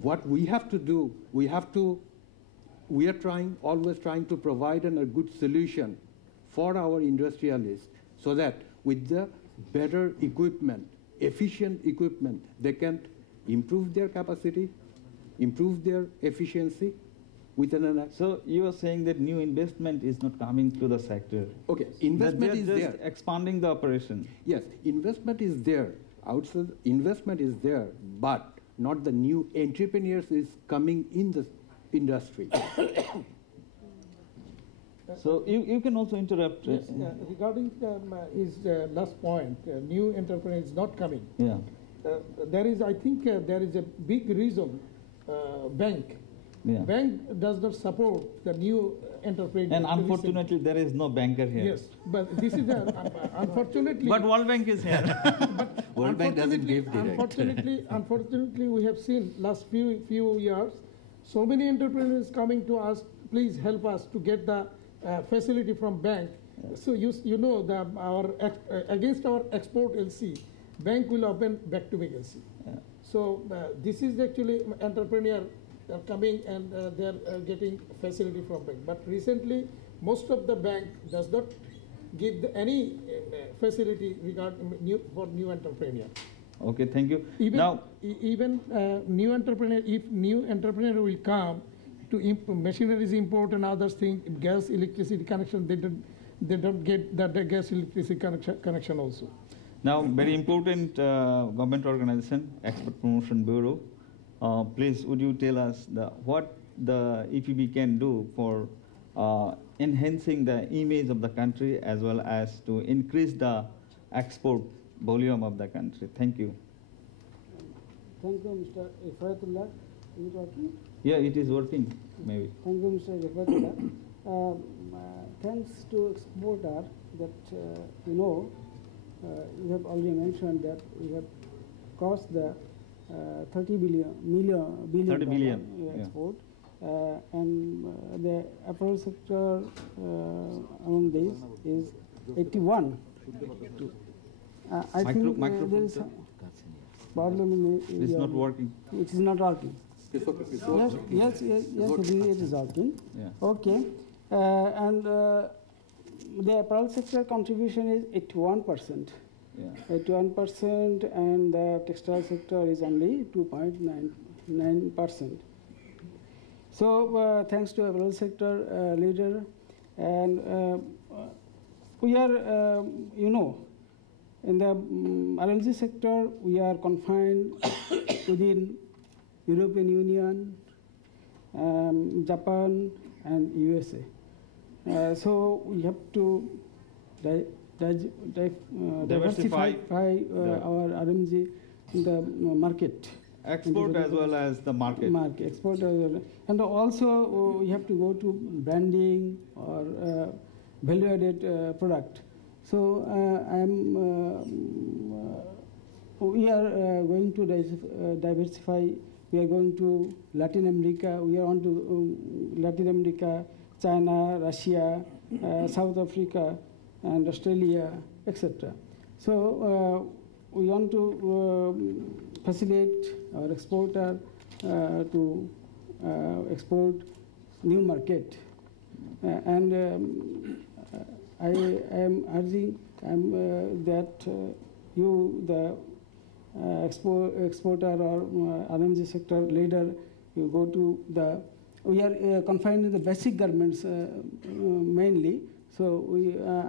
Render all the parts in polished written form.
What we have to do, we are always trying to provide a good solution for our industrialists so that with the better equipment, efficient equipment, they can improve their capacity, improve their efficiency within an. So you are saying that new investment is not coming to the sector. Okay, investment is just there. Expanding the operation. Yes, investment is there. Outside, investment is there, but not the new entrepreneurs is coming in the industry. So you can also interrupt. Yes, regarding his last point, new entrepreneur is not coming. Yeah. I think there is a big reason, bank. Yeah. Bank does not support the new entrepreneur. And unfortunately, there is no banker here. Yes, but this is the, unfortunately. But World Bank is here. World Bank doesn't give direct. Unfortunately, we have seen last few years, so many entrepreneurs coming to us, please help us to get the facility from bank. Yeah. So you know that against our export LC, bank will open back to back LC. Yeah. So this is actually entrepreneur coming and they're getting facility from bank. But recently, most of the bank does not give any facility for new entrepreneur. Okay, thank you. Even new entrepreneur, if new entrepreneur will come to machineries import and others things, gas, electricity connection, they don't get that gas, electricity connection also. Now, very important government organization, Export Promotion Bureau. Please, would you tell us what the EPB can do for enhancing the image of the country as well as to increase the export volume of the country? Thank you. Thank you, Mr. Ifratullah. Is it working? Yeah, it is working, maybe. Thank you, Mr. Ifratullah. Thanks to exporter that, you have already mentioned that we have crossed the 30 billion export. And the apparel sector among these is 81. I think there is a problem in the it's not working. It is not working. Yes, it is working. Yeah. Okay. And the apparel sector contribution is 81%. Yeah. 81%, and the textile sector is only 2.99%. So thanks to apparel sector leader, and we are, in the RLG sector, we are confined within European Union, Japan, and USA. So we have to diversify our RMG in the market. Export as well as the market. Export as well. And also we have to go to branding or value-added product. So we are going to diversify. We are going to Latin America. We are on to Latin America, China, Russia, South Africa, and Australia, etc. So we want to facilitate our exporter to export new market. And I am urging that you, the exporter or RMG sector leader, you go to the, we are confined in the basic garments mainly. So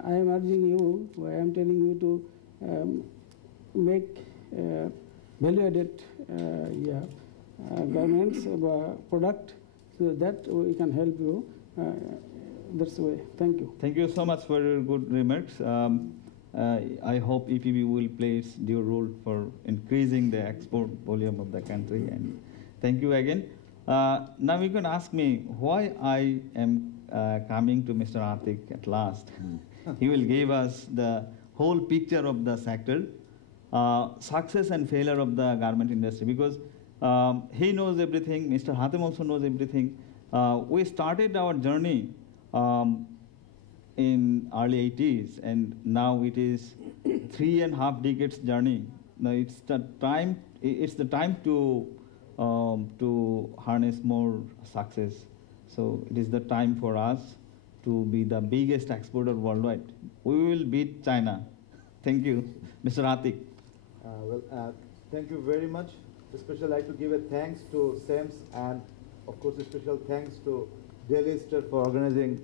I am urging you, I am telling you to make value-added garments product, so that we can help you. That's the way. Thank you. Thank you so much for your good remarks. I hope EPB will play its due role for increasing the export volume of the country. And thank you again. Now you can ask me why I am coming to Mr. Atik at last. He will give us the whole picture of the sector, success and failure of the garment industry, because he knows everything. Mr. Hatem also knows everything. We started our journey in early 80s, and now it is 3.5 decades journey. Now it's the time to to harness more success. So it is the time for us to be the biggest exporter worldwide. We will beat China. Thank you, Mr. Atik. Thank you very much. Especially I'd like to give a thanks to CEMS and of course a special thanks to Delhi State for organizing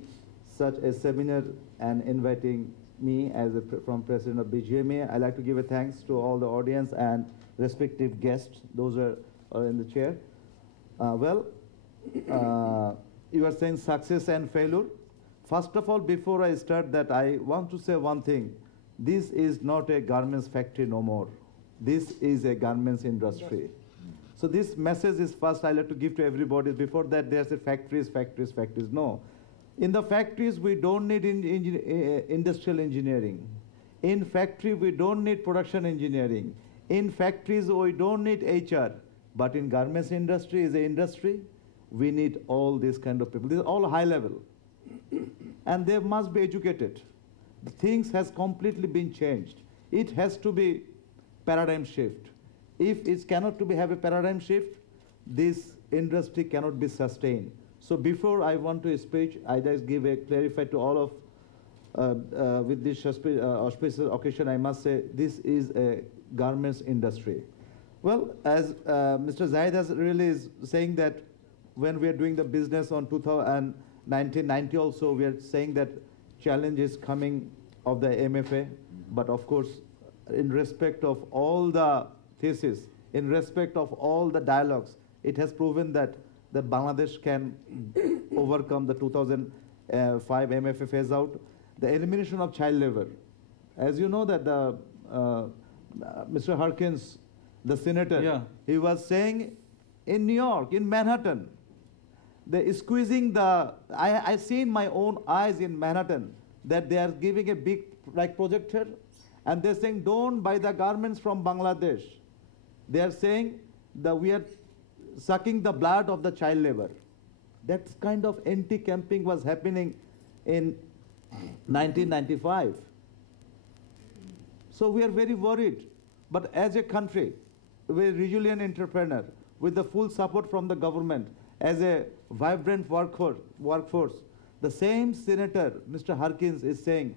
such a seminar and inviting me as from President of BGMA. I'd like to give a thanks to all the audience and respective guests, those are in the chair. You are saying success and failure. First of all, before I start that, I want to say one thing. This is not a garments factory no more. This is a garments industry. So this message is first I'd like to give to everybody. Before that, there's a factories. No. In the factories, we don't need industrial engineering. In factory, we don't need production engineering. In factories, we don't need HR. But in garments industry is an industry, we need all these kind of people. This is all high level. And they must be educated. Things has completely been changed. It has to be paradigm shift. If it cannot to be have a paradigm shift, this industry cannot be sustained. So before I want to speak, I just give a clarify to all of, with this auspicious occasion, I must say this is a garments industry. Well, as Mr. Zahid has really is saying that when we are doing the business on 1990 also, we are saying that challenge is coming of the MFA, but of course, in respect of all the thesis, in respect of all the dialogues, it has proven that Bangladesh can overcome the 2005 MFA phase out, the elimination of child labor. As you know that the Mr. Harkins, the senator, he was saying in New York, in Manhattan, they squeezing the, I see in my own eyes in Manhattan that they are giving a big like projector and they're saying don't buy the garments from Bangladesh. They are saying that we are sucking the blood of the child labor. That kind of anti-camping was happening in 1995. So we are very worried. But as a country, we're a resilient entrepreneur with the full support from the government, as a vibrant workforce, the same senator, Mr. Harkins, is saying,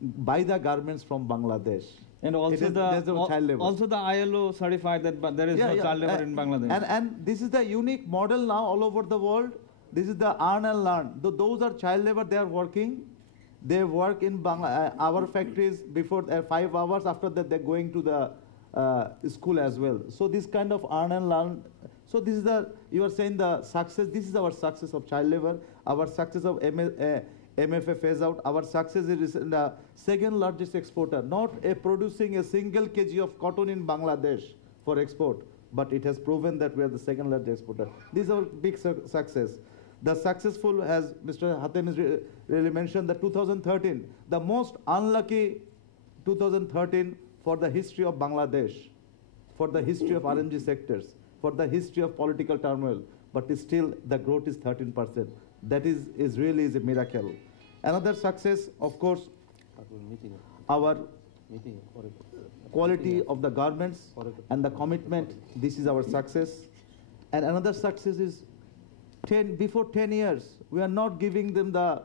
buy the garments from Bangladesh. And also the ILO certified that there is no child labor in Bangladesh. And this is the unique model now all over the world. This is the earn and learn. Those are child labor, they are working. They work in our factories before 5 hours, after that they're going to the school as well. So this kind of earn and learn. So this is the, you are saying the success, this is our success of child labor, our success of MFA phase out, our success is in the second largest exporter, not producing a single kg of cotton in Bangladesh for export, but it has proven that we are the second largest exporter. This is our big success. The successful, as Mr. Hatem has really mentioned, the 2013, the most unlucky 2013 for the history of Bangladesh, for the history of RMG sectors, for the history of political turmoil, but still the growth is 13%. That is really a miracle. Another success, of course, our quality of the garments and the commitment. This is our success. And another success is before 10 years, we are not giving them the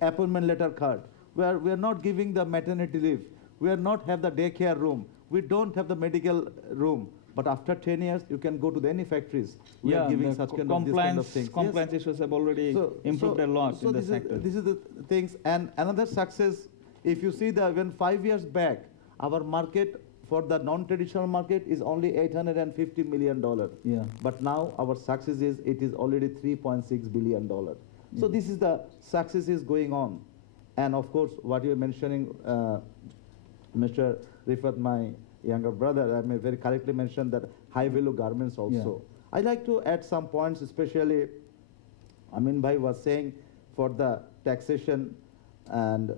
appointment letter card. We are not giving the maternity leave. We are not have the daycare room. We don't have the medical room. But after 10 years, you can go to any factories. We are giving such kind of things. Compliance issues have already improved a lot in the sector. This is the things. And another success, if you see when 5 years back, our market for the non-traditional market is only $850 million. Yeah. But now our success is, it is already $3.6 billion. So this is the success is going on. And of course, what you are mentioning, Mr. Rifat, my younger brother, I may very correctly mention that high value garments also. I like to add some points, especially Amin Bhai was saying for the taxation. And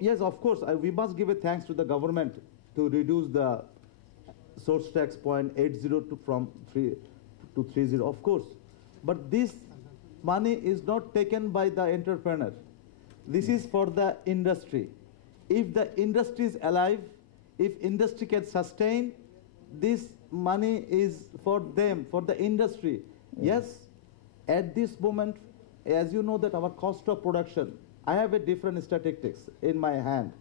yes, of course, we must give a thanks to the government to reduce the source tax point 80 from 3 to 30, of course. But this money is not taken by the entrepreneur. This is for the industry. If the industry is alive, if industry can sustain, this money is for them, for the industry. Yes, at this moment, as you know that our cost of production, I have a different statistics in my hand,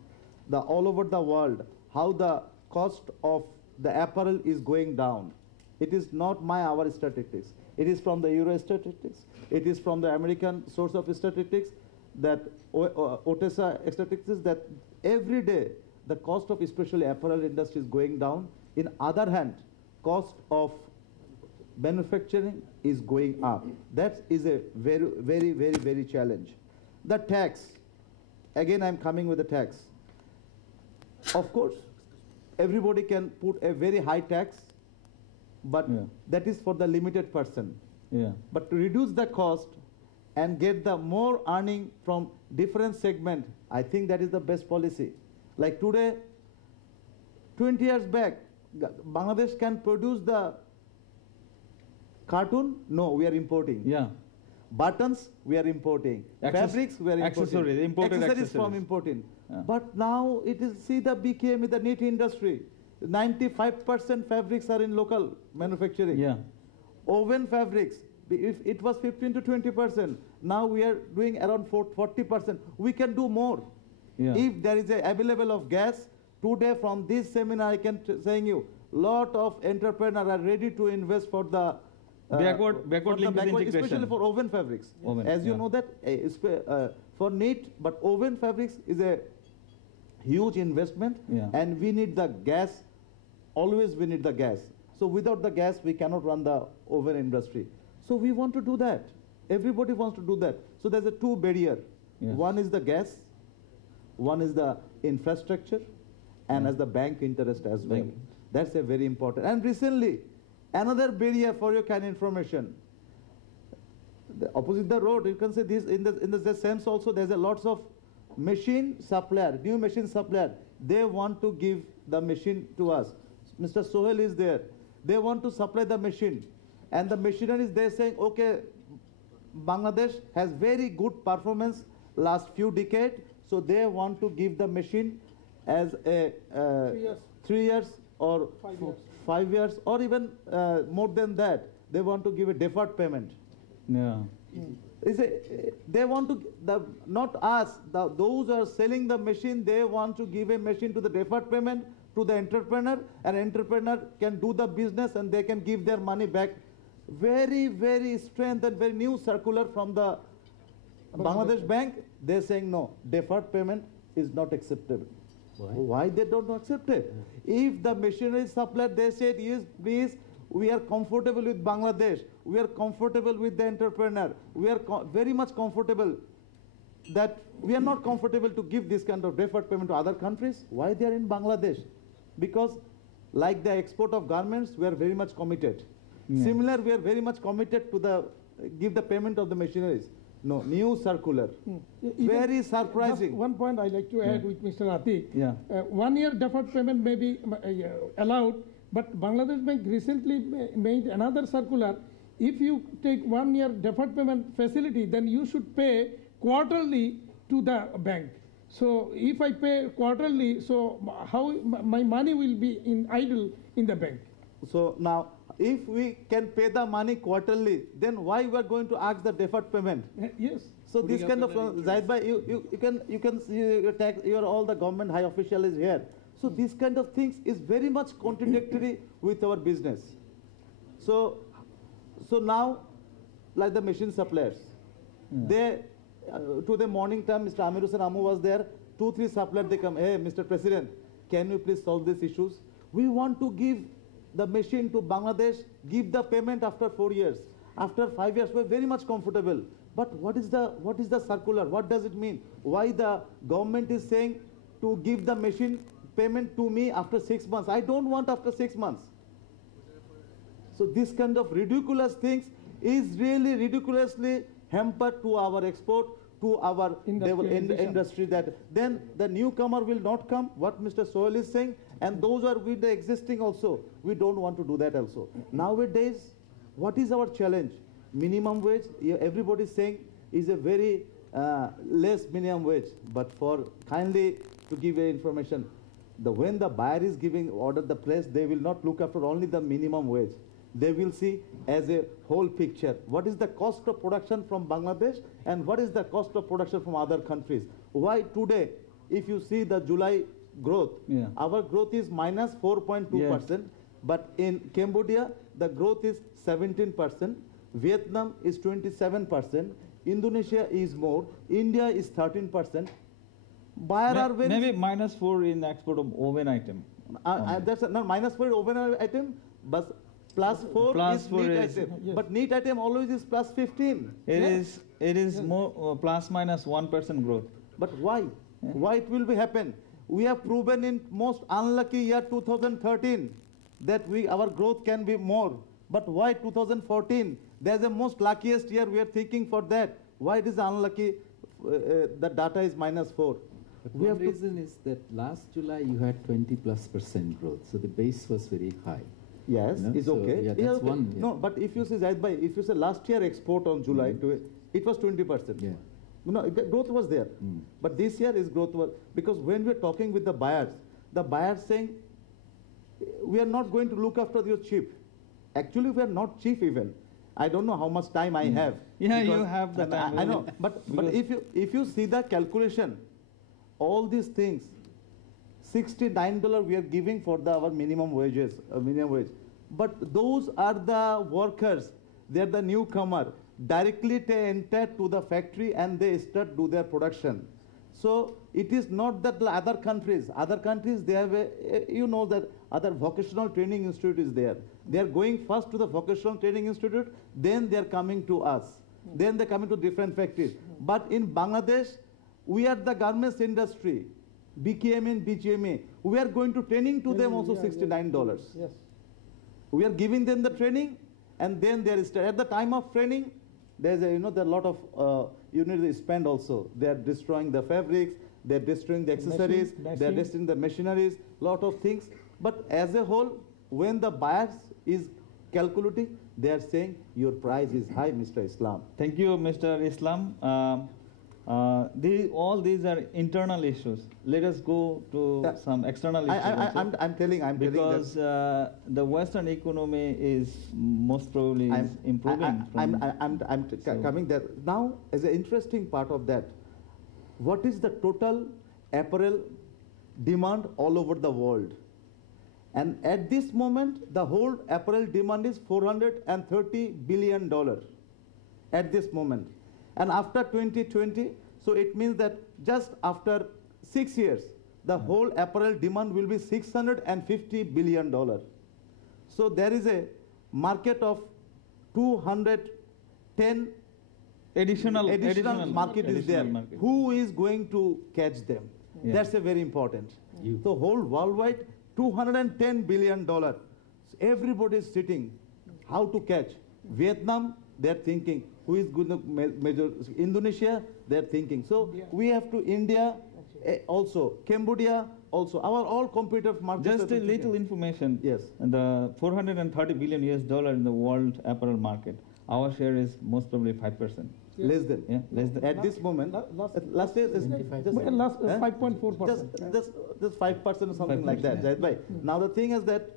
all over the world, how the cost of the apparel is going down. It is not our statistics. It is from the Euro statistics. It is from the American source of statistics, that OTESA statistics, that every day the cost of especially apparel industry is going down. In other hand, cost of manufacturing is going up. That is a very challenge. The tax, again I'm coming with the tax. Of course, everybody can put a very high tax, but that is for the limited person. But to reduce the cost and get the more earning from different segment, I think that is the best policy. Like today, 20 years back, Bangladesh can produce the cartoon? No, we are importing. Buttons, we are importing. Fabrics, we are importing. Accessories from importing. But now it is, see the BKM, the knit industry. 95% fabrics are in local manufacturing. Woven fabrics, if it was 15 to 20%, now we are doing around 40%. We can do more. If there is a available of gas, today from this seminar I can saying you, lot of entrepreneurs are ready to invest for the backward integration, especially for woven fabrics. As you know that for knit, but woven fabrics is a huge investment, and we need the gas. Always we need the gas. So without the gas, we cannot run the woven industry. So we want to do that. Everybody wants to do that. So there's a two barrier. One is the gas, one is the infrastructure, and as the bank interest as well. That's a very important. And recently, another barrier for your kind of information. Opposite the road, you can say this in the sense also. There's a lots of machine supplier, new machine supplier. They want to give the machine to us. Mr. Sohel is there. They want to supply the machine, and the machinery is there saying, okay, Bangladesh has very good performance last few decades, so they want to give the machine as a 3 years or 5 years, or even more than that. They want to give a deferred payment. They want to, not us, those who are selling the machine, they want to give a machine to the deferred payment to the entrepreneur, and entrepreneur can do the business and they can give their money back. Very strange and very new circular from the Bangladesh Bank. They're saying no, deferred payment is not acceptable. Why they don't accept it? If the machinery supplier, they said, yes, please, we are comfortable with Bangladesh, we are comfortable with the entrepreneur, we are very much comfortable, that we are not comfortable to give this kind of deferred payment to other countries. Why they are in Bangladesh? Because like the export of garments, we are very much committed. Similar, we are very much committed to give the payment of the machineries. No, new circular. Very surprising. Just one point I like to add with Mr. Atiq. 1 year deferred payment may be allowed, but Bangladesh Bank recently made another circular. If you take 1 year deferred payment facility, then you should pay quarterly to the bank. So if I pay quarterly, so how my money will be idle in the bank? So now, if we can pay the money quarterly, then why we are going to ask the deferred payment? Yes. So this kind of, Zaid bhai, you can see your all the government high official is here. So this kind of things is very much contradictory with our business. So now, like the machine suppliers, they to the morning time, Mr. Amir Hussain Amu was there. 2-3 suppliers they come, hey, Mr. President, can you please solve these issues? We want to give the machine to Bangladesh, give the payment after 4 years. After 5 years, we're very much comfortable. But what is the circular? What does it mean? Why the government is saying to give the machine payment to me after 6 months? I don't want after 6 months. So this kind of ridiculous things is really ridiculously hampered to our export, to our industry, that then the newcomer will not come, what Mr. Sohel is saying, and those are with the existing also. We don't want to do that also. Nowadays, what is our challenge? Minimum wage, everybody is saying, is a very less minimum wage, but for kindly to give information, when the buyer is giving order the price, they will not look after only the minimum wage. They will see as a whole picture. What is the cost of production from Bangladesh and what is the cost of production from other countries? Why today, if you see the July growth, our growth is minus 4.2%, but in Cambodia, the growth is 17%, Vietnam is 27%, Indonesia is more, India is 13%. Buyer are very maybe -4 in export of woven item. that's not -4 woven item, but +4 is +4 neat is- item. But neat item always is +15. It is more ±1% growth. But why? Why it will be happen? We have proven in most unlucky year 2013 that our growth can be more. But why 2014? There's the most luckiest year we are thinking for that. Why it is unlucky? The data is -4. One reason is that last July you had 20+% growth, so the base was very high. Yes, You know, it's so, okay. yeah, that's okay. one, yeah. No, but if you say Zaid bhai, if you say last year export on July, it was 20%. Yeah. No, growth was there. But this year is growth was, because when we're talking with the buyers saying, we are not going to look after your cheap. Actually, we are not cheap even. I don't know how much time I have. Yeah, because- you have the time. I know, but if you see the calculation, all these things, $69 we are giving for our minimum wages, minimum wage. But those are the workers. They are the newcomer. Directly they enter to the factory and they start do their production. So it is not that other countries they have you know that other vocational training institute is there. They are going first to the vocational training institute, then they are coming to us. Then they are coming to different factories. But in Bangladesh, we are the garments industry, BKM and BGMA. We are going to training to them also $69. Yes. We are giving them the training, and then there is at the time of training, there's there are a lot of you need to spend also. They are destroying the fabrics, they are destroying the accessories, they are destroying the machineries, lot of things. But as a whole, when the buyers is calculating, they are saying your price is high, Mr. Islam. Thank you, Mr. Islam. All these are internal issues. Let us go to some external issues. I'm telling because the Western economy is most probably improving. Coming there now. As an interesting part of that, what is the total apparel demand all over the world? And at this moment, the whole apparel demand is $430 billion at this moment. And after 2020, so it means that just after 6 years, the whole apparel demand will be $650 billion. So there is a market of 210 additional market is there. Who is going to catch them? That's a very important. So whole worldwide, $210 billion. So everybody is sitting. How to catch? Vietnam, they're thinking. Who is going to measure? Indonesia, they're thinking. So we have to India also, Cambodia also. Our all competitive markets. Just a little information. Yes. The $430 billion in the world apparel market. Our share is most probably 5%. Less than. Yeah, less than. At this moment, last year is Last 5.4%. just 5% or something like that. Zahid bhai. Now the thing is that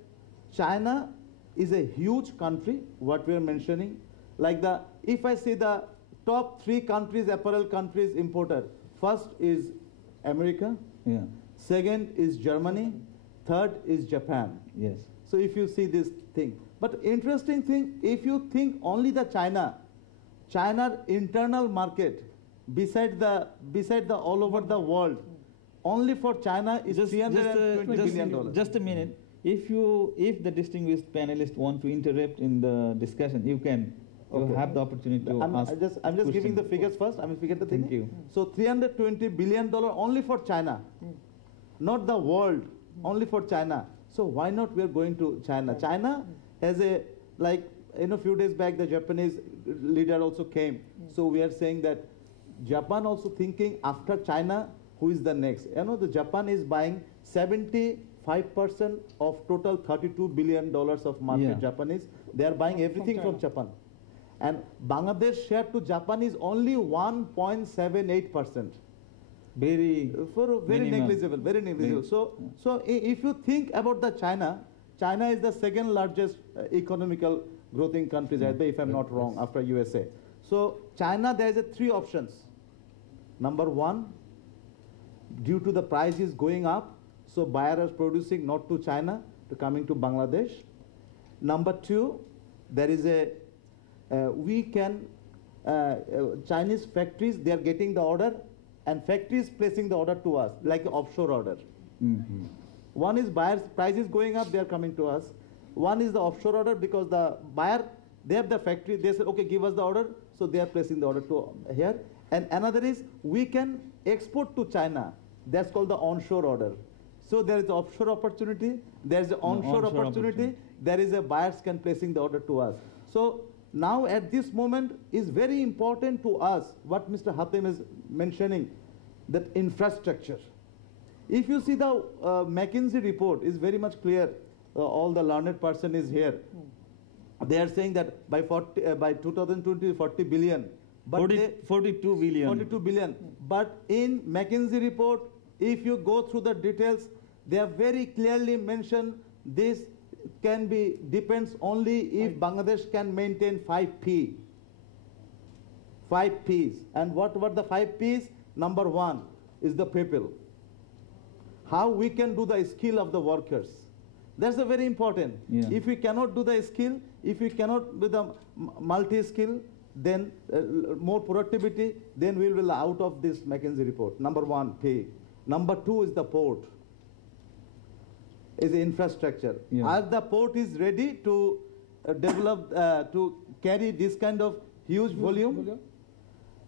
China is a huge country. What we are mentioning, like if I say the top 3 countries, apparel countries importer, first is America. Yeah. Second is Germany. Third is Japan. Yes. So if you see this thing, but interesting thing, if you think only the China internal market, beside the all over the world, only for China is $320 billion. Just a minute. If the distinguished panelists want to interrupt in the discussion, you can. You have the opportunity to ask. I'm just giving the figures first. I mean, figure the thing. Thank you. So $320 billion only for China, not the world, only for China. So why not we are going to China? China has a, few days back the Japanese leader also came. So we are saying that Japan also thinking after China, who is the next? The Japan is buying 75% of total $32 billion of market. Japanese, they are buying everything from Japan. And Bangladesh share to Japan is only 1.78%. very very minimum. negligible, very negligible. So if you think about the China is the second largest economical growing country, if I'm not wrong, after USA. So China, there is three options. Number one, due to the prices going up, so buyers are producing not to China, to coming to Bangladesh. Number two, there is Chinese factories, they are getting the order, and factories placing the order to us, like offshore order. Mm-hmm. One is buyers, price is going up, they are coming to us. One is the offshore order, because the buyer, they have the factory, they say, okay, give us the order, so they are placing the order to here. And another is, we can export to China. That's called the onshore order. So there is offshore opportunity, there is an onshore opportunity, there is a buyers can placing the order to us. So now at this moment is very important to us, what Mr. Hatem is mentioning, that infrastructure. If you see the McKinsey report is very much clear, all the learned person is here. They are saying that by 2020, 40 billion. But 42 billion. 42 billion. But in McKinsey report, if you go through the details, they have very clearly mentioned this can be, depends only if Bangladesh can maintain 5P. 5 Ps. And what the 5 Ps? Number one is the people. How we can do the skill of the workers. That's a very important. Yeah. If we cannot do the skill, if we cannot do the multi-skill, then more productivity, then we will be out of this McKinsey report. Number one, pay. Number two is the port, is the infrastructure. Yeah. As the port is ready to develop, to carry this kind of huge volume.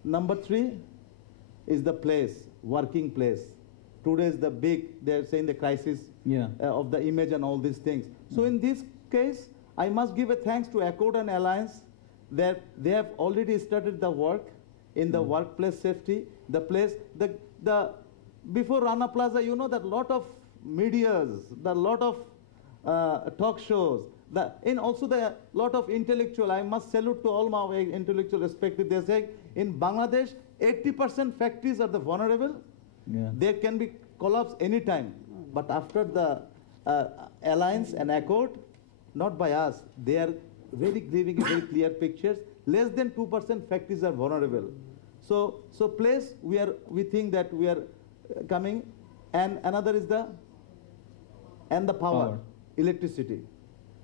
Number three is the place, working place. Today is the big, they're saying the crisis of the image and all these things. So in this case, I must give a thanks to Accord and Alliance that they have already started the work in the workplace safety. The place, before Rana Plaza, you know that lot of medias, the lot of talk shows, and also the lot of intellectual. I must salute to all my intellectual respected. They say in Bangladesh, 80% factories are the vulnerable. Yeah. There can be collapse anytime. But after the alliance and accord, not by us, they are very giving very clear pictures. Less than 2% factories are vulnerable. So place we think that we are coming, and another is the power, electricity.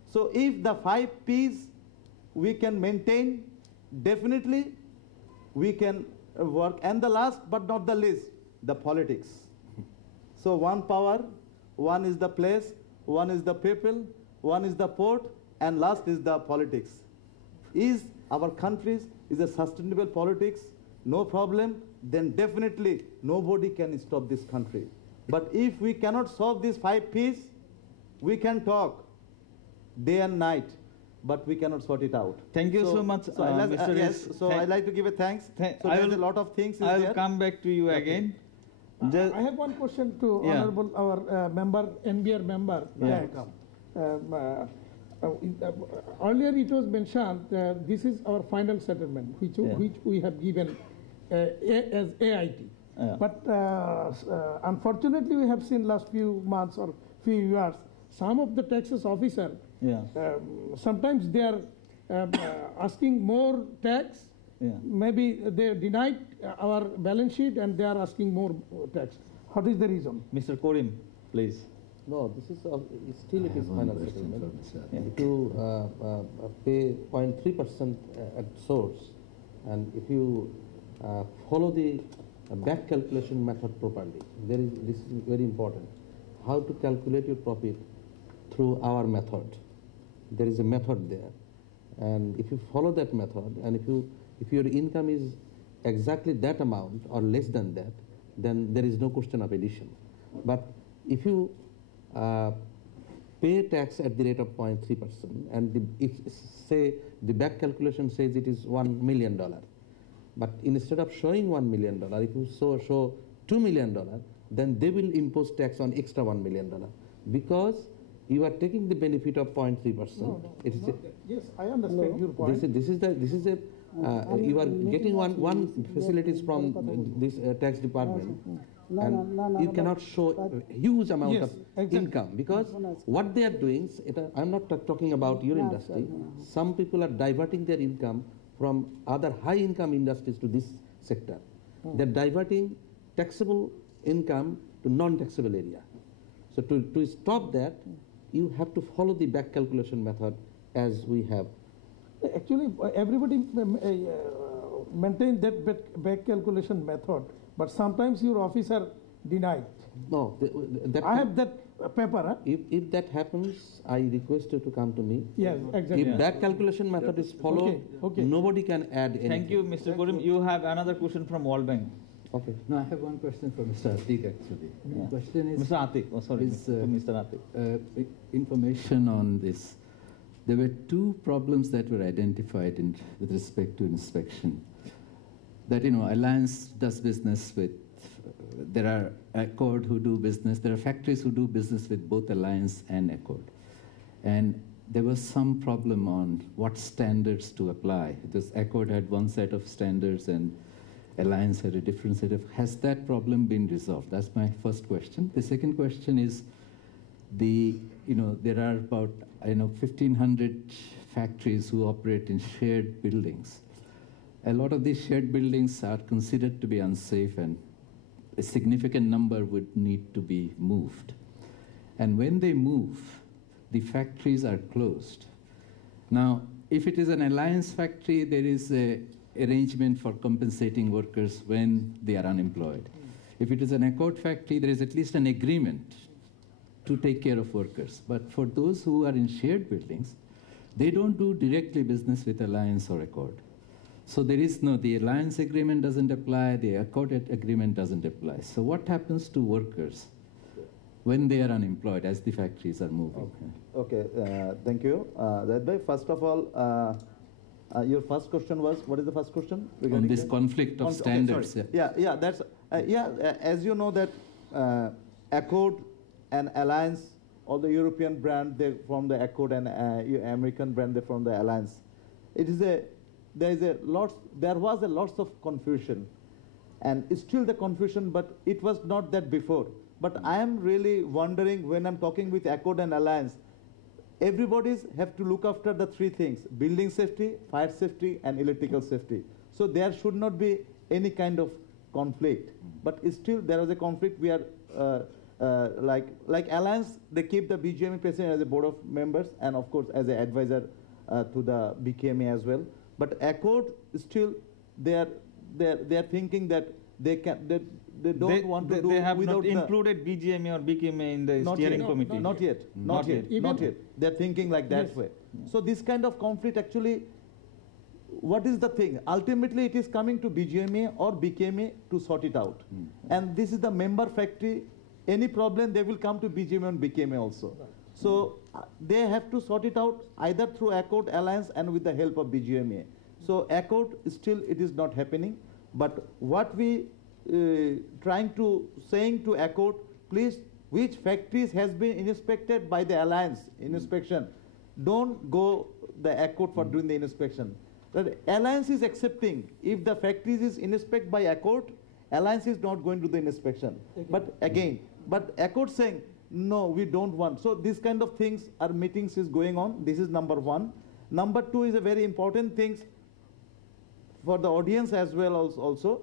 So if the 5 Ps we can maintain, definitely we can work. And the last but not the least, the politics. So one power, one is the place, one is the people, one is the port, and last is the politics. Is our countries is a sustainable politics, no problem, then definitely nobody can stop this country. But if we cannot solve these 5 Ps, we can talk day and night, but we cannot sort it out. Thank you so much, Mr. Yes, so I'd like to give a thanks. So there's a lot of things I will there. come back to you again. I have one question to Honorable, our member, NBR member. Earlier it was mentioned this is our final settlement, which we have given as AIT. But unfortunately, we have seen last few months or few years, some of the taxes officer, sometimes they are asking more tax. Maybe they denied our balance sheet and they are asking more tax. What is the reason? Mr. Korim, please. No, this is still it is final settlement. If you pay 0.3% at source, and if you follow the back calculation method properly, this is very important. How to calculate your profit through our method. There is a method there, and if you follow that method, and if your income is exactly that amount or less than that, then there is no question of addition. But if you pay tax at the rate of 0.3%, and if say the back calculation says it is $1 million, but instead of showing $1 million, if you show $2 million, then they will impose tax on extra $1 million, because you are taking the benefit of 0.3%. No, It is not that. Yes, I understand your point. this is a you are getting one facilities from this tax department, and you cannot show a huge amount Yes, of exactly. income, because what they are doing, I'm not talking about your industry, some people are diverting their income from other high income industries to this sector. They're diverting taxable income to non-taxable area. So to stop that, you have to follow the back calculation method as we have. Actually, everybody maintain that back calculation method, but sometimes your office are denied. No, that I have that paper. Huh? if that happens, I request you to come to me. Yes, exactly. If that calculation method is followed, Okay. nobody can add anything. Thank you, Mr. Karim. You have another question from World Bank. Okay. No, I have one question for Mr. Atik actually. The question is, Mr. Atik, oh sorry, is, Mr. Atik. Information on this. There were two problems that were identified with respect to inspection. That, Alliance does business with, there are Accord who do business, there are factories who do business with both Alliance and Accord. And there was some problem on what standards to apply, because Accord had one set of standards and Alliance had a different set of. Has that problem been resolved? That's my first question. The second question is, there are about 1,500 factories who operate in shared buildings. A lot of these shared buildings are considered to be unsafe, and a significant number would need to be moved. And when they move, the factories are closed. Now, if it is an Alliance factory, there is an arrangement for compensating workers when they are unemployed. If it is an Accord factory, there is at least an agreement to take care of workers. But for those who are in shared buildings, they don't do directly business with Alliance or Accord. So there is the Alliance agreement doesn't apply, the Accord agreement doesn't apply. So what happens to workers when they are unemployed as the factories are moving? Okay, thank you. First of all, your first question was, what is the first question? On this conflict of standards. That's, as you know that Accord and Alliance, all the European brand, they from the Accord, and American brand, they from the Alliance. There was a lot of confusion, and it's still the confusion, but it was not that before. But I am really wondering, when I'm talking with Accord and Alliance, everybody's have to look after the three things: building safety, fire safety, and electrical safety. So there should not be any kind of conflict. But still there was a conflict. We are like Alliance, they keep the BGME president as a board of members, and of course as an advisor to the BKMA as well. But Accord, still they are thinking that they don't want to do They have without not included BGMA or BKMA in the steering committee. Not yet. They're thinking like that way. So this kind of conflict, actually, what is the thing? Ultimately, it is coming to BGMA or BKMA to sort it out. And this is the member factory. Any problem, they will come to BGMA and BKMA also. So they have to sort it out either through Accord, Alliance, and with the help of BGMA. So Accord, still it is not happening. But what we saying to Accord, please, which factories has been inspected by the Alliance inspection, don't go the Accord for doing the inspection. The Alliance is accepting if the factories is inspected by Accord, Alliance is not going to do the inspection. But Accord saying, no, we don't want. So these kind of things, our meetings is going on. This is number one. Number two is a very important thing for the audience as well also.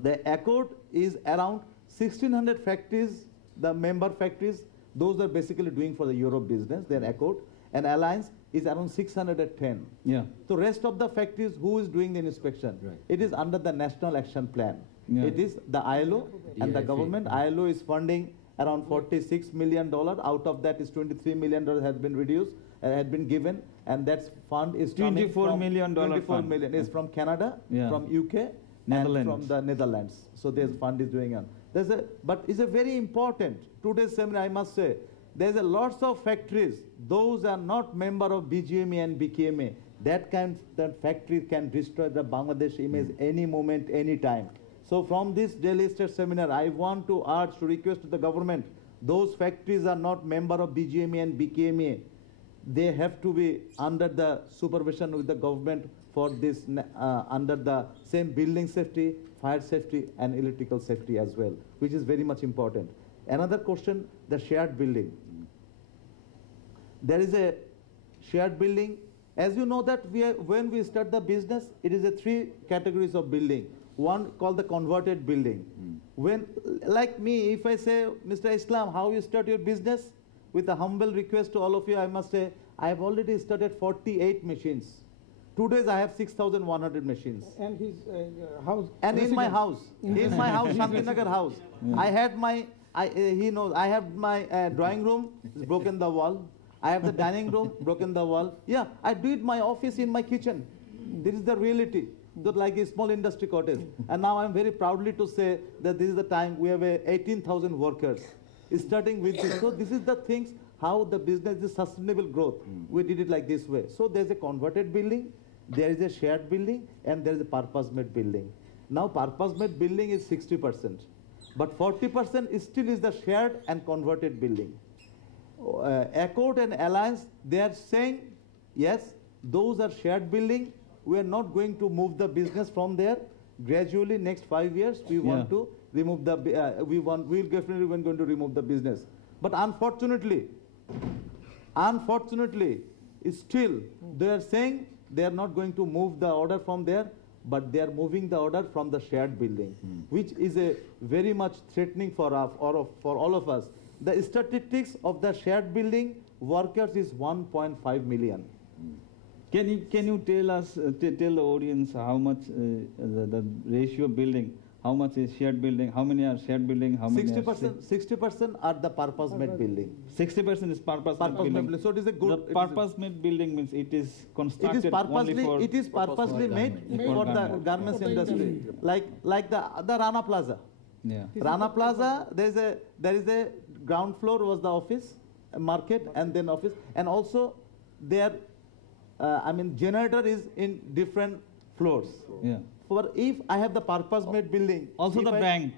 The Accord is around 1,600 factories, the member factories. Those are basically doing for the Europe business, their Accord. And Alliance is around 610. Yeah. So rest of the factories, who is doing the inspection? Right. It is under the National Action Plan. Yeah. It is the ILO and the government. ILO is funding around $46 million. Out of that is $23 million has been reduced, had been given, and that fund is coming $24 from million $24 million is from Canada, from UK, Netherlands. and from the Netherlands. So this fund is doing on. But it's a very important today's seminar. I must say, there's a lots of factories. Those are not member of BGMA and BKMA. That factory can destroy the Bangladesh image any moment, any time. So from this Delhi State seminar, I want to urge, to request to the government, Those factories are not member of BGMA and BKMA. They have to be under the supervision with the government for this, under the same building safety, fire safety, and electrical safety as well, which is very much important. Another question, the shared building. There is a shared building. As you know that when we start the business, it is a 3 categories of building. One called the converted building. When, like me, if I say, Mr. Islam, how you start your business? With a humble request to all of you, I must say, I have already started 48 machines. 2 days I have 6,100 machines. And his house. And residence. in my house, Shantinagar house, I had my, he knows, I have my drawing room, it's broken the wall. I have the dining room, broken the wall. Yeah, I do it my office in my kitchen. This is the reality. Not like a small industry cottage. And now I'm very proudly to say that this is the time we have 18,000 workers. Starting with this. So this is the things, how the business is sustainable growth. We did it like this way. So there's a converted building, there is a shared building, and there is a purpose-made building. Now purpose-made building is 60%. But 40% is still is the shared and converted building. Accord and Alliance, they are saying, yes, those are shared building. We are not going to move the business from there. Gradually, next 5 years, we want to remove the, we'll definitely going to remove the business. But unfortunately, still, they are saying they are not going to move the order from there, but they are moving the order from the shared building, which is a very much threatening for us, or for all of us. The statistics of the shared building workers is 1.5 million. Can you tell us, tell the audience how much the ratio of building, how much is shared building, how many are shared building, how many 60% are the purpose-made building. 60% is purpose-made building. So it is a good. The purpose-made building means it is constructed only for. It is purposely made for the garments industry, like the Rana Plaza. Yeah. Rana Plaza, there is a ground floor was the office, market, and then office, and also there, generator is in different floors. Yeah. For if I have the purpose-made building, also the bank.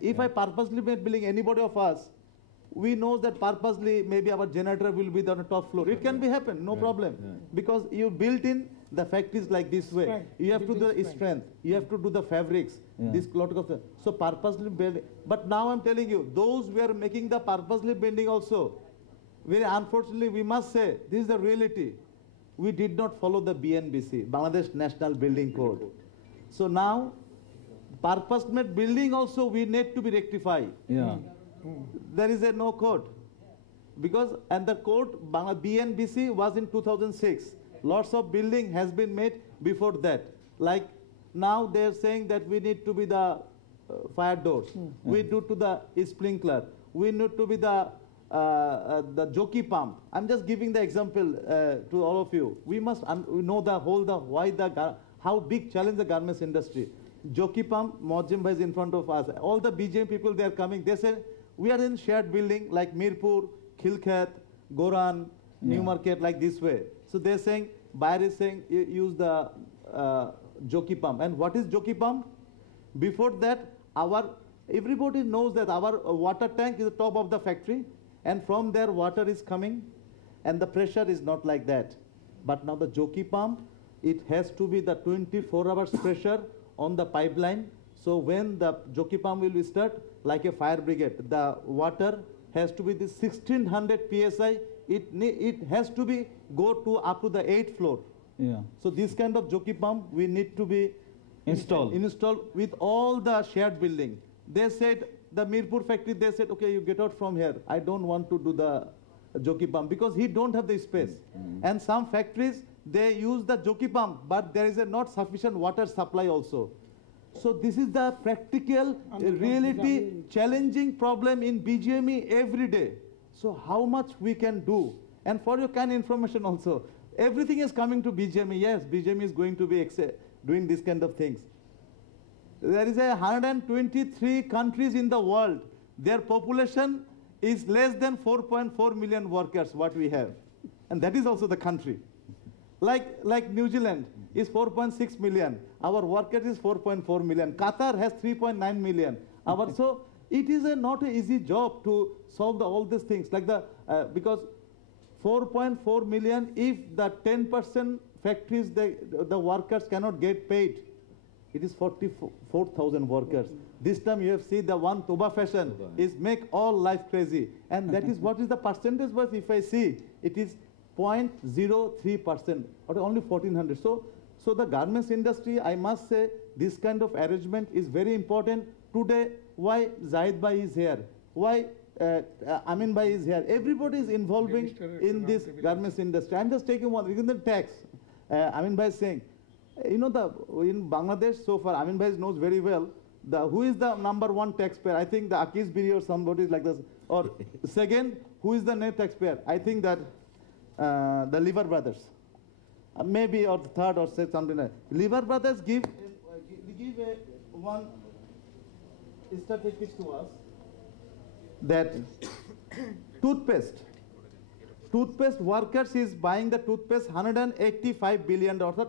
If I purposely made building, anybody of us, we know that purposely maybe our generator will be on the top floor. It can be happen, no problem, because you built in the factories like this way. Strength. You have to do the strength. You have to do the fabrics. This lot of so purposely building. But now I'm telling you, those who are making the purposely building also, very unfortunately, we must say this is the reality. We did not follow the BNBC, Bangladesh National Building Code. So now, purpose-made building also we need to be rectified. Yeah. There is a no code. Because, and the code, BNBC was in 2006. Lots of building has been made before that. Like now they're saying that we need to be the fire doors. We do to the sprinkler. We need to be the jockey pump. I'm just giving the example to all of you. We must know how big challenge the garments industry. Jockey pump, Mojim Bhai is in front of us. All the BJM people, they are coming. They say, we are in shared building like Mirpur, Khilkhat, Goran, New Market, like this way. So they're saying, buyer is saying, use the jockey pump. And what is jockey pump? Before that, everybody knows that our water tank is the top of the factory. And from there, water is coming. And the pressure is not like that. But now the jockey pump, it has to be the 24 hours pressure on the pipeline. So when the jockey pump will be start, like a fire brigade, the water has to be the 1600 psi. It has to be go to up to the 8th floor. Yeah. So this kind of jockey pump we need to be installed with all the shared building. They said the Mirpur factory. They said, okay, you get out from here. I don't want to do the jockey pump because he don't have the space. And some factories they use the jockey pump, but there is a not sufficient water supply also. So this is the practical reality challenging problem in BGME every day. So how much we can do? And for your kind information also, everything is coming to BGME. Yes, BGME is going to be doing this kind of things. There is 123 countries in the world. Their population is less than 4.4 million workers, what we have. And that is also the country. Like New Zealand is 4.6 million. Our workers is 4.4 million. Qatar has 3.9 million. So it is not an easy job to solve all these things. Like because 4.4 million, if the 10% factories, the workers cannot get paid, it is 44,000 workers. This time you have seen the one Toba fashion is make all life crazy. And that is what is the percentage, but if I see, it is 0.03%, or only 1,400. So the garments industry, I must say, this kind of arrangement is very important. Today, why Zahid Bhai is here? Why Amin Bhai is here? Everybody is involving in this garments industry. I'm just taking one, within the tax. Amin Bhai is saying, you know, in Bangladesh so far, Amin Bhai knows very well, who is the #1 taxpayer? I think the Akis Biri or somebody is like this. Or second, who is the net taxpayer? I think that the Lever Brothers. Maybe, or the third, or say something like that. Lever Brothers give one statistics to us that toothpaste workers is buying the toothpaste $185 billion, অর্থাৎ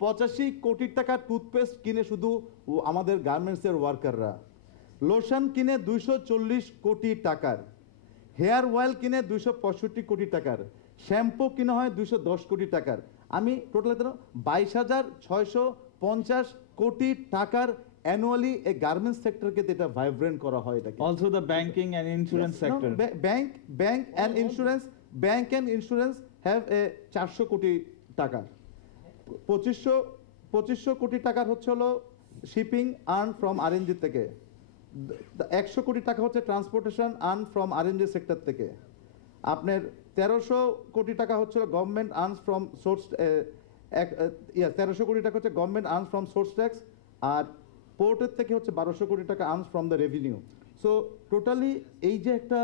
185 কোটি টাকা toothpaste কিনে শুধু আমাদের গার্মেন্টসের ওয়ার্কাররা, lotion কিনে 240 কোটি টাকার, হেয়ার অয়েল কিনে 265 কোটি টাকার, শ্যাম্পু কিনা হয় 210 কোটি টাকার। আমি টোটাল 22,650 কোটি টাকার annually a garment sector ke eta vibrant kora hoy etake. Also the banking and insurance sector. No, bank and insurance have a 400 কোটি টাকা, 2500 কোটি টাকার হচ্ছে হলো শিপিং আর্ন ফ্রম আরএনজি থেকে, 100 কোটি টাকা হচ্ছে transportation earn from RNG sector থেকে, আপনার 1300 কোটি টাকা হচ্ছে government earns from source 1300 crore টাকা হচ্ছে government earns from source tax, আর পোর্টের থেকে হচ্ছে 1200 কোটি টাকা earns from the revenue. So totally এই যে একটা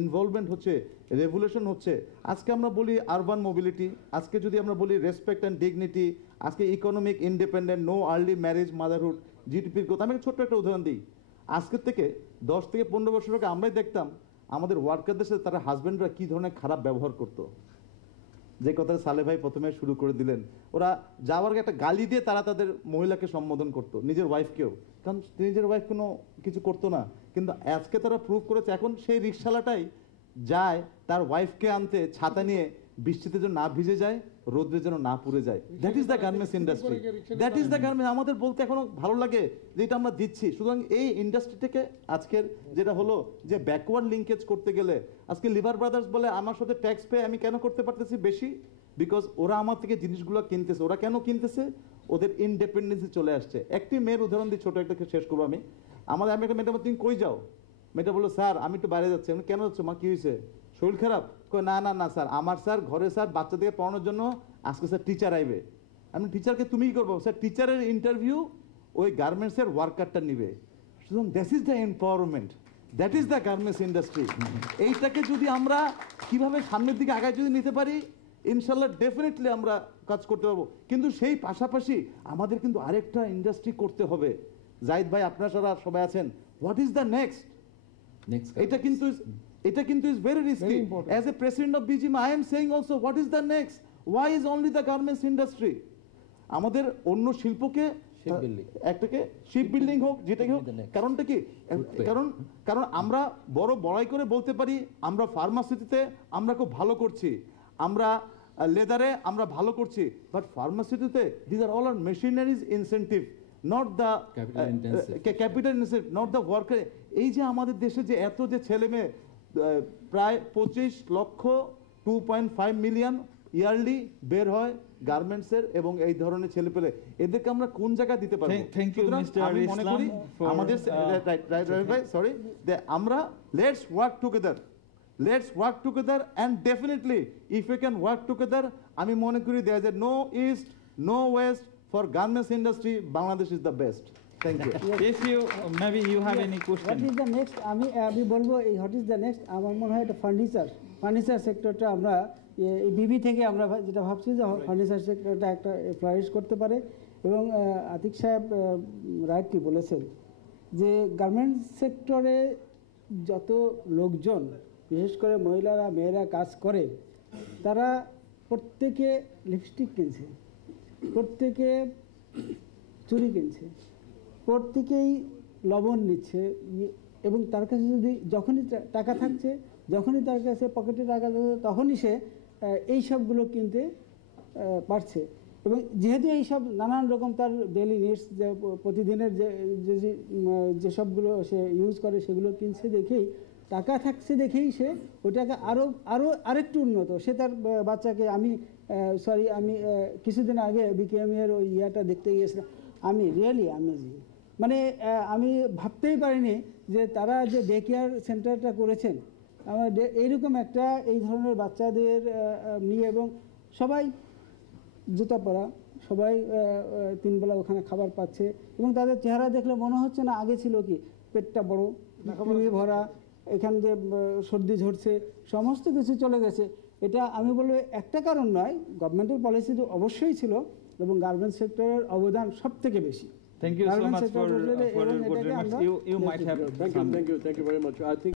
ইনভলভমেন্ট হচ্ছে, রেভুলেশন হচ্ছে, আজকে আমরা বলি আরবান মোবিলিটি, আজকে যদি আমরা বলি রেসপেক্ট অ্যান্ড ডিগনিটি, আজকে economic independent, no early marriage, motherhood, জিডিপির গ্রোথ। আমি ছোট্ট একটা উদাহরণ দিই, আজকের থেকে 10 থেকে 15 বছর আগে আমরাই দেখতাম আমাদের ওয়ার্কারদের সাথে তারা হাজব্যান্ডরা কী ধরনের খারাপ ব্যবহার করতো, যে কথা সালে ভাই প্রথমে শুরু করে দিলেন। ওরা যাওয়ার আগে একটা গালি দিয়ে তারা তাদের মহিলাকে সম্বোধন করতো, নিজের ওয়াইফকেও, কারণ নিজের ওয়াইফ কোনো কিছু করতো না। কিন্তু আজকে তারা প্রুভ করেছে, এখন সেই রিক্সাওয়ালাটাই যায় তার ওয়াইফকে আনতে ছাতা নিয়ে, বৃষ্টিতে যেন না ভিজে যায়, রোদ্রে যেন না পুড়ে যায়। That is the garments industry, that is the garments. আমাদের বলতে এখনো ভালো লাগে যে এটা আমরা দিচ্ছি। সুতরাং এই ইন্ডাস্ট্রিটাকে আজকের যেটা হলো যে ব্যাকওয়ার্ড লিঙ্কেজ করতে গেলে, আজকে লিভার ব্রাদার্স বলে আমার সাথে ট্যাক্স পে আমি কেন করতে পারতেছি বেশি, বিকজ ওরা আমার থেকে জিনিসগুলো কিনতেছে। ওরা কেন কিনতেছে? ওদের ইনডিপেন্ডেন্সি চলে আসছে। একটি মেয়ের উদাহরণ দিই, ছোটো একটা শেষ করবো আমি। আমি একটা মেয়েটা, তুমি কই যাও? মেয়েটা বললো, স্যার আমি একটু বাইরে যাচ্ছি। আমি কেন যাচ্ছ মা, কী হয়েছে, শরীর খারাপ? না না না স্যার, আমার স্যার ঘরে স্যার বাচ্চাদেরকে পড়ানোর জন্য আজকে স্যার টিচার আইবে। আমি টিচারকে তুমিই করবো স্যার, টিচারের ইন্টারভিউ ওই গার্মেন্টসের ওয়ার্কারটা নিবে। সুতরাং that is the empowerment, that is the garments industry. এইটাকে যদি আমরা কিভাবে সামনের দিকে আগায় যদি নিতে পারি, ইনশাল্লাহ ডেফিনেটলি আমরা কাজ করতে পারবো। কিন্তু সেই পাশাপাশি আমাদের কিন্তু আরেকটা ইন্ডাস্ট্রি করতে হবে। জাহিদ ভাই আপনারা সবাই আছেন, হোয়াট ইজ দ্য নেক্সট? এটা কিন্তু is very risky. As a president of BGM, I am saying also, what is the next? Why is only the garments industry? আমাদের অন্য শিল্পকে একটাকে শিপ বিল্ডিং হোক, যেটাকে হোক, কারণটা কি? কারণ আমরা বড় বড়াই করে বলতে পারি আমরা ফার্মাসিটিতে আমরা খুব ভালো করছি, আমরা লেদারে আমরা ভালো করছি, বাট ফার্মাসিটিতে this are all are machineries incentive, not the capital intensive, not the worker. এই যে আমাদের দেশে যে এত যে ছেলে মেয়ে, প্রায় 25 লক্ষ 2.5 মিলিয়ন ইয়ারলি বের হয় গার্মেন্টসের, এবং এই ধরনের ছেলে পেলে, এদেরকে আমরা কোন জায়গায় দিতে পারবো? আমি মনে করি আমাদের আমরা let's work together and definitely if we can work together, আমি মনে করি there is no east no west for garments industry. Bangladesh is the best. Thank you. If you maybe you have any question. What is the next? আমি বলবো what is the next? আমার মনে হয় এটা furniture সেক্টরটা আমরা বিবি থেকে আমরা যেটা ভাবছি যে ফার্নিচার সেক্টরটা একটা ফ্লারিশ করতে পারে। এবং আতিক সাহেব রাইটলি বলেছেন যে গার্মেন্টস সেক্টরে যত লোকজন, বিশেষ করে মহিলারা মেয়েরা কাজ করে, তারা প্রত্যেকে লিপস্টিক কিনছে, প্রত্যেকে চুড়ি কিনছে, প্রত্যেকেই লবণ নিচ্ছে, এবং তার কাছে যদি যখনই টাকা থাকছে, যখনই তার কাছে পকেটে টাকা থাকছে, তখনই সে এই সবগুলো কিনতে পারছে। এবং যেহেতু এই সব নানান রকম তার ডেইলি নিডস, যে প্রতিদিনের যেসবগুলো সে ইউজ করে সেগুলো কিনছে দেখেই, টাকা থাকছে দেখেই সে ওটাকে আরেকটু উন্নত, সে তার বাচ্চাকে আমি কিছুদিন আগে বিকেএমের ওই ইয়াটা দেখতে গিয়েছিলাম, আমি রিয়েলি অ্যামেজিং, মানে আমি ভাবতেই পারিনি যে তারা যে ডে কেয়ার সেন্টারটা করেছেন, আমার এইরকম একটা এই ধরনের বাচ্চাদের নিয়ে, এবং সবাই জুতা পরা, সবাই 3 বেলা ওখানে খাবার পাচ্ছে, এবং তাদের চেহারা দেখলে মনে হচ্ছে না আগে ছিল কি পেটটা বড়, কৃমি ভরা, এখান দিয়ে সর্দি ঝরছে, সমস্ত কিছু চলে গেছে। এটা আমি বলবো একটা কারণ নয়, গভর্নমেন্টের পলিসি তো অবশ্যই ছিল, এবং গার্মেন্টস সেক্টরের অবদান সব থেকে বেশি। Thank you so much for your good remarks. You might have Thank you very much. I think